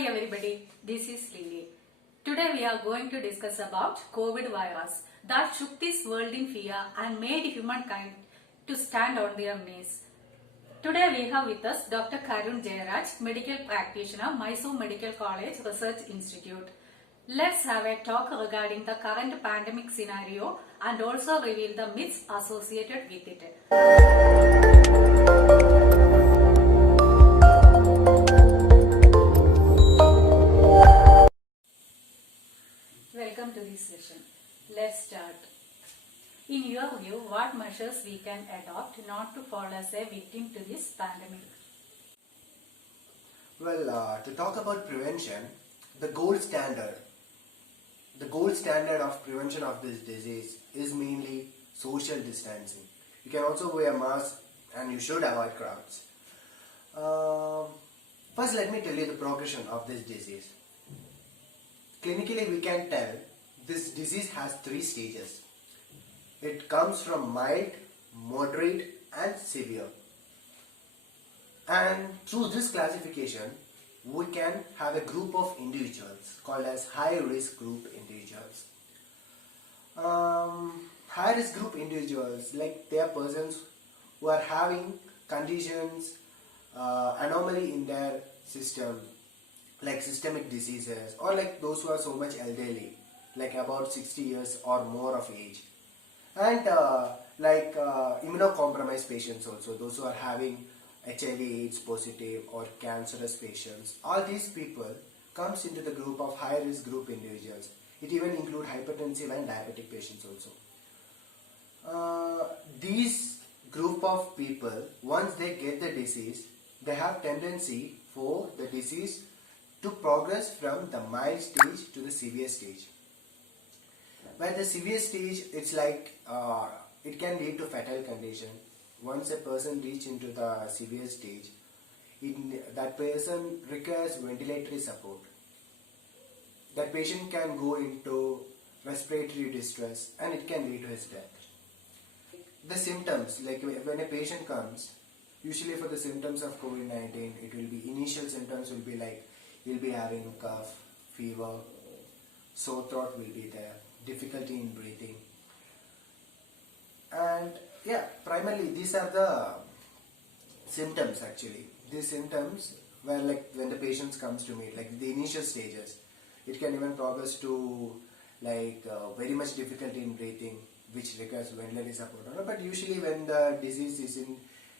Hi everybody, this is Lily. Today we are going to discuss about COVID virus that shook this world in fear and made humankind to stand on their knees. Today we have with us Dr. Karun Jayaraj, medical practitioner, Mysore Medical College Research Institute. Let's have a talk regarding the current pandemic scenario and also reveal the myths associated with it. Welcome to this session. Let's start. In your view, what measures we can adopt not to fall as a victim to this pandemic? Well, to talk about prevention, the gold standard of prevention of this disease is mainly social distancing. You can also wear a mask and you should avoid crowds. First, let me tell you the progression of this disease. Clinically, we can tell this disease has 3 stages. It comes from mild, moderate and severe. And through this classification, we can have a group of individuals called as high-risk group individuals. High-risk group individuals, like they are persons who are having conditions, anomaly in their system, like systemic diseases, or like those who are so much elderly, like about 60 years or more of age, and immunocompromised patients also, those who are having HIV/AIDS positive or cancerous patients. All these people comes into the group of high risk group individuals. It even include hypertensive and diabetic patients also. These group of people, once they get the disease, they have tendency for the disease to progress from the mild stage to the severe stage. By the severe stage, it's like it can lead to fatal condition. Once a person reaches into the severe stage, that person requires ventilatory support. That patient can go into respiratory distress and it can lead to his death. The symptoms, like when a patient comes, usually for the symptoms of COVID-19, it will be initial symptoms will be like you'll be having cough, fever, sore throat will be there, difficulty in breathing, and yeah, primarily these are the symptoms actually. These symptoms were like when the patient comes to me, like the initial stages. It can even progress to like very much difficulty in breathing, which requires ventilatory support. But usually when the disease is in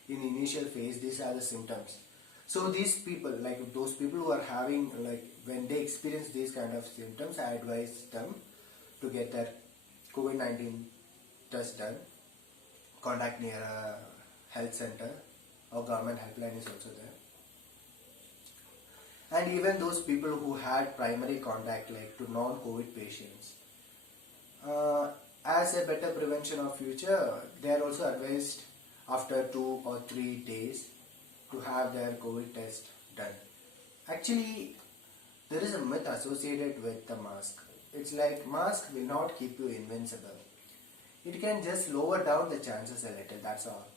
initial phase, these are the symptoms. So these people, like those people who are having, like when they experience these kind of symptoms, I advise them to get their COVID-19 test done, contact near a health center or government helpline is also there. And even those people who had primary contact like to non-COVID patients, as a better prevention of future, they are also advised after 2 or 3 days to have their COVID test done. Actually, there is a myth associated with the mask. It's like mask will not keep you invincible. It can just lower down the chances a little, that's all.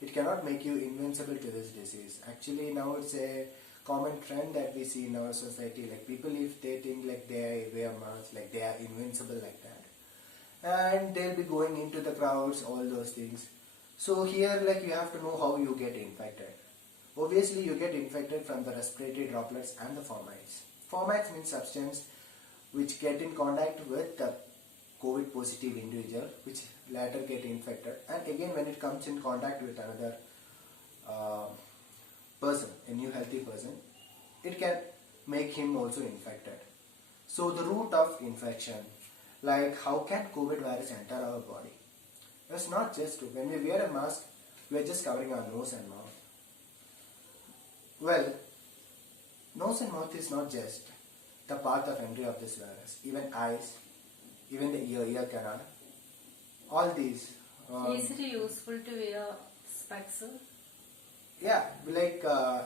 It cannot make you invincible to this disease. Actually, now it's a common trend that we see in our society. Like people, if they think like they wear masks, like they are invincible like that, and they'll be going into the crowds, all those things. So here, like you have to know how you get infected. Obviously, you get infected from the respiratory droplets and the fomites. Fomites means substance which get in contact with the COVID positive individual, which later get infected, and again when it comes in contact with another person, a new healthy person, it can make him also infected. So the route of infection, like how can COVID virus enter our body? It's not just when we wear a mask, we are just covering our nose and mouth. Well, nose and mouth is not just the path of entry of this virus. Even eyes, even the ear canal, all these. Is it useful to wear specs? Yeah, like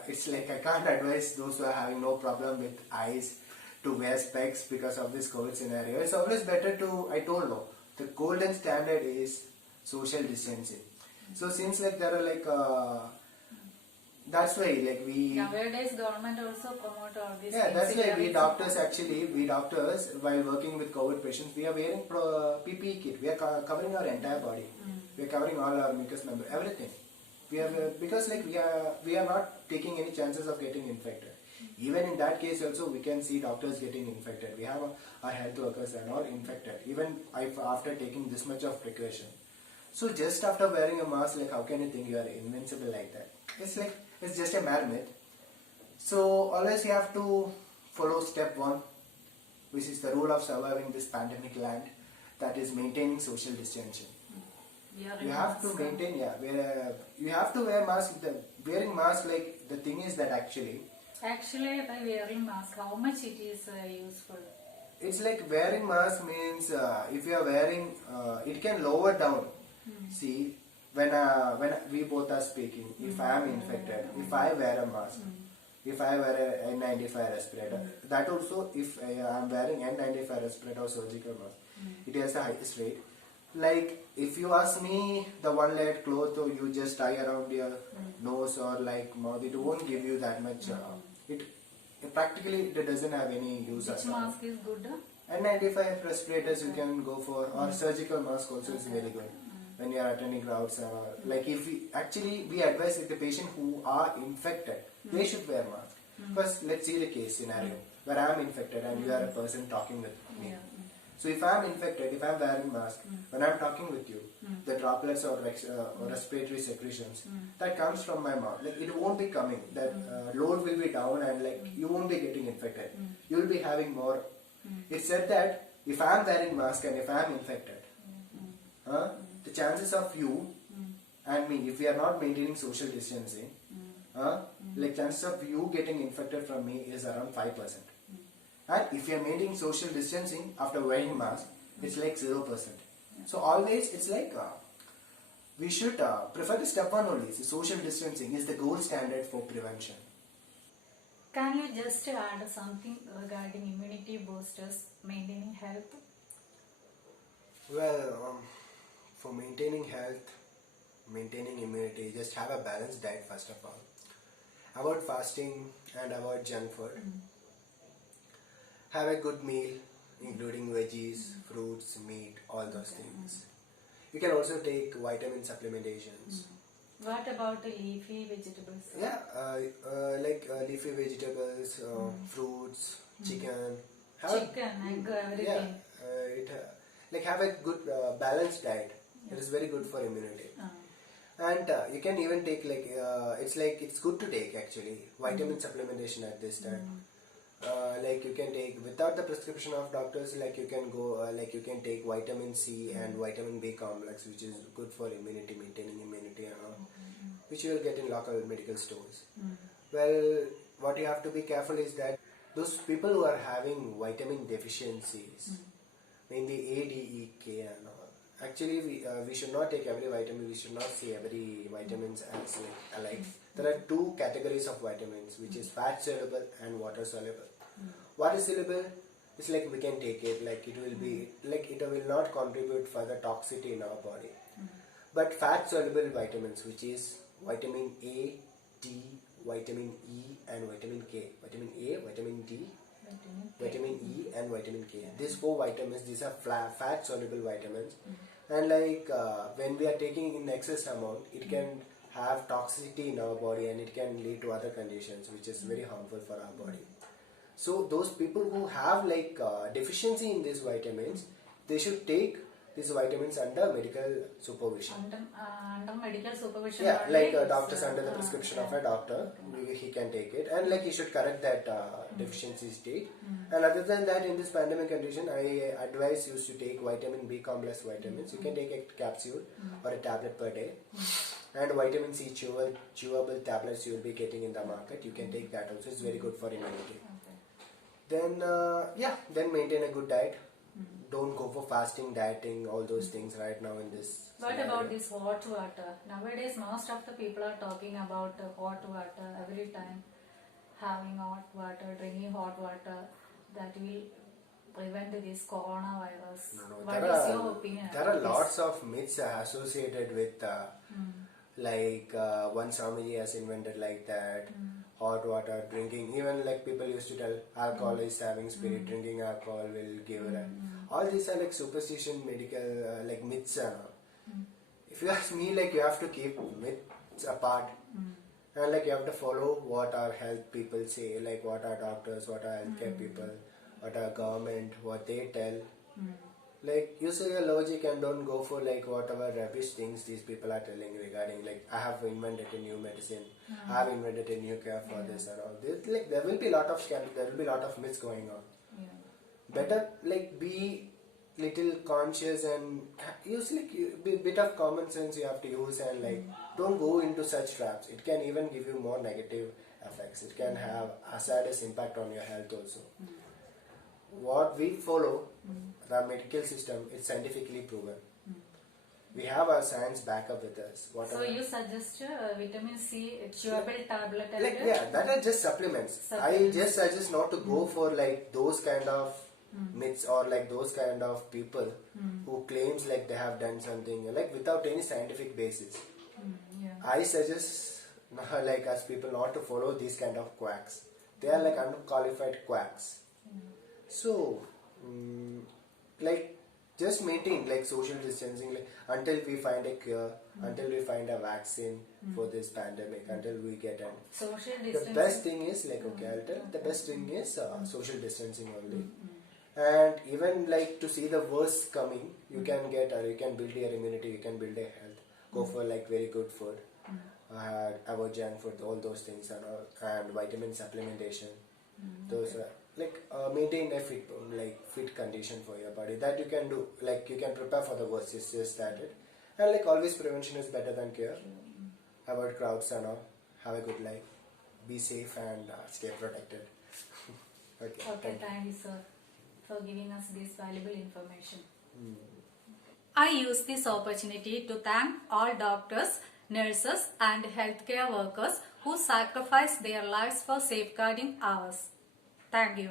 it's like I can't advise those who are having no problem with eyes to wear specs because of this COVID scenario. It's always better to, I told you, the golden standard is social distancing. So since like there are like that's why like we Nowadays, government also promote all these yeah, things. that's why we It's doctors actually, we doctors while working with COVID patients, we are wearing PPE kit. We are covering our entire body. We are covering all our mucous member, everything. We have because like we are not taking any chances of getting infected. Even in that case also, we can see doctors getting infected. We have our health workers are not infected. Even after taking this much of precaution. So just after wearing a mask, like how can you think you are invincible like that? It's like it's just a mere myth. So always you have to follow step one, which is the rule of surviving this pandemic land, that is maintaining social distancing. wearing You have to mask. maintain, you have to wear mask. The wearing mask, like the thing is that actually, Actually, by wearing mask, how much it is useful? it's like wearing mask means if you are wearing, it can lower down. See, when we both are speaking, if I am infected, if I wear a mask, if I wear a N95 respirator, that also if I am wearing N95 respirator or surgical mask, it has the highest rate. Like if you ask me the one layer cloth or you just tie around your nose or like mouth, it won't give you that much. It practically it doesn't have any use. Which at all. mask is good? N95 respirators you can go for, or surgical mask also is very good when you are attending crowds. Like if we advise like the patient who are infected, they should wear mask. Because let's see the case scenario where I am infected and you are a person talking with me. Yeah. So if I am infected, if I am wearing mask, when I am talking with you, the droplets or respiratory secretions that comes from my mouth, like it won't be coming. That load will be down and like you won't be getting infected. You will be having more. It said that if I am wearing mask and if I am infected, the chances of you and me, if we are not maintaining social distancing, like chances of you getting infected from me is around 5%. And if you are maintaining social distancing after wearing mask, it's like 0%. So always it's like we should prefer the step one only. So social distancing is the gold standard for prevention. Can you just add something regarding immunity boosters, maintaining health? Well, for maintaining health, maintaining immunity, just have a balanced diet first of all. Avoid fasting and avoid junk food. Have a good meal, including veggies, fruits, meat, all those things. You can also take vitamin supplementations. What about the leafy vegetables? Yeah, like leafy vegetables, fruits, chicken. Chicken, egg, everything. Yeah, like have a good balanced diet. It is very good for immunity. And you can even take it's good to take actually vitamin supplementation at this time. Like you can take without the prescription of doctors, like you can go you can take vitamin C and vitamin B complex, which is good for immunity, maintaining immunity and all, which you will get in local medical stores. Well, what you have to be careful is that those people who are having vitamin deficiencies, mainly A, D, E, K and all, actually we should not take every vitamin, we should not see every vitamins as like alike. There are two categories of vitamins, which is fat soluble and water soluble. Water soluble is like we can take it, like it will be like it will not contribute further toxicity in our body. But fat soluble vitamins, which is vitamin A, D, vitamin E and vitamin K. Vitamin A, vitamin D, vitamin E and vitamin K. These four vitamins, these are fat soluble vitamins. And like when we are taking in excess amount, it can have toxicity in our body and it can lead to other conditions which is very harmful for our body. So those people who have like deficiency in these vitamins, they should take these vitamins under medical supervision. Under medical supervision. Yeah, only like it's, doctors under the prescription of a doctor, he can take it, and like he should correct that deficiency state. And other than that, in this pandemic condition, I advise you to take vitamin B complex vitamins. You can take a capsule or a tablet per day. And vitamin C chewable tablets you will be getting in the market. You can take that also. It's very good for immunity. Then then maintain a good diet. Don't go for fasting, dieting, all those things right now in this. What scenario. about this hot water? Nowadays, most of the people are talking about hot water every time. Having hot water, drinking hot water, that will prevent this coronavirus. No, What is your opinion? There are lots of myths associated with like one Swamiji has invented like that. Hot water drinking, even like people used to tell alcohol is having spirit, drinking alcohol will give it. All these are like superstition, medical like myths and all. If you ask me, like you have to keep myths apart, and like you have to follow what our health people say, like what our doctors, what our healthcare people, what our government, what they tell. Like use your logic and don't go for like whatever rubbish things these people are telling regarding like I have invented a new medicine, I have invented a new cure for this and all. Like there will be a lot of scandal, there will be a lot of myths going on. Better like be little conscious and use like bit of common sense you have to use, and like don't go into such traps. It can even give you more negative effects. It can have a serious impact on your health also. What we follow, the medical system, is scientifically proven. We have our science backup with us. So Whatever. you suggest vitamin C chewable tablet and Like yeah, that are just supplements. I just suggest not to go for like those kind of myths or like those kind of people who claims like they have done something like without any scientific basis. I suggest like as people not to follow these kind of quacks. They are like unqualified quacks. So, like just maintain like social distancing like, until we find a cure, until we find a vaccine for this pandemic, until we get an. social The distancing. best thing is like okay, I'll tell. The best thing is social distancing only. And even like to see the worst coming, you can get you can build your immunity, you can build a health. Go for like very good food, avoid junk food, all those things and all, and vitamin supplementation. Those like maintain a fit condition for your body that you can do. Like you can prepare for the worst. It's just that it. And like always, prevention is better than cure. Avoid crowds and all. Have a good life. Be safe and stay protected. Okay, thank you, sir, for giving us this valuable information. I use this opportunity to thank all doctors, nurses, and healthcare workers who sacrifice their lives for safeguarding ours. Thank you.